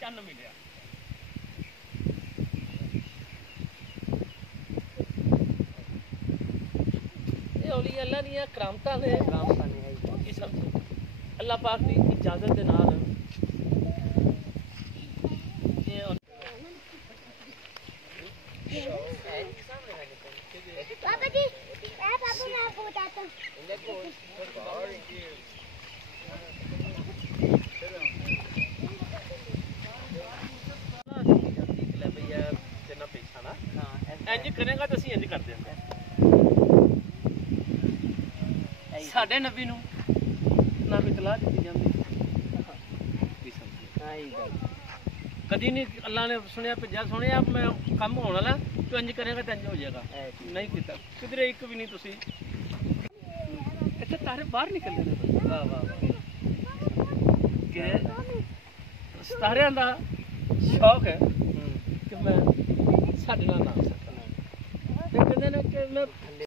चन्न मिले अल्लाह दी करामतां ने अल्लाह पाक की इजाजत दे नाल पापा जी पापा मैं आपको बताता हूँ इंज करेगा तो इंज कर देंगे साढ़े नबी नूं ना कोई तलाह दी जाती कदी नहीं अल्लाह ने सुनिया भजा सुने मैं कम होने वाला तो इंज करेगा तो इंज हो जाएगा नहीं किया किधर एक भी नहीं तुसी इतने तारे बाहर निकल रहे वाह वाह सितारियां दा शौक है कि मैं साढ़े नाल ना सकता कहते हैं कि मैं